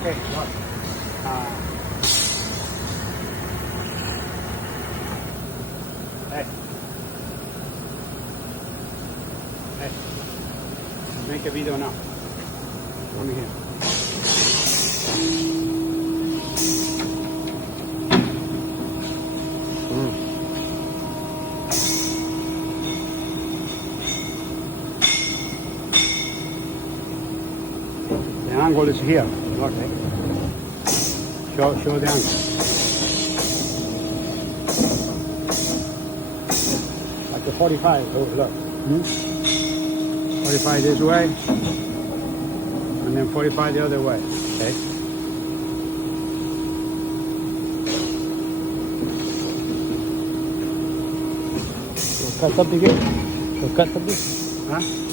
Okay, rồi. Hey. Hey. Make a video now. Come here. The angle is here. Okay. Show the angle. Like the 45. Oh, look. 45 this way, and then 45 the other way. Okay. Cut something here? Cut something? Huh?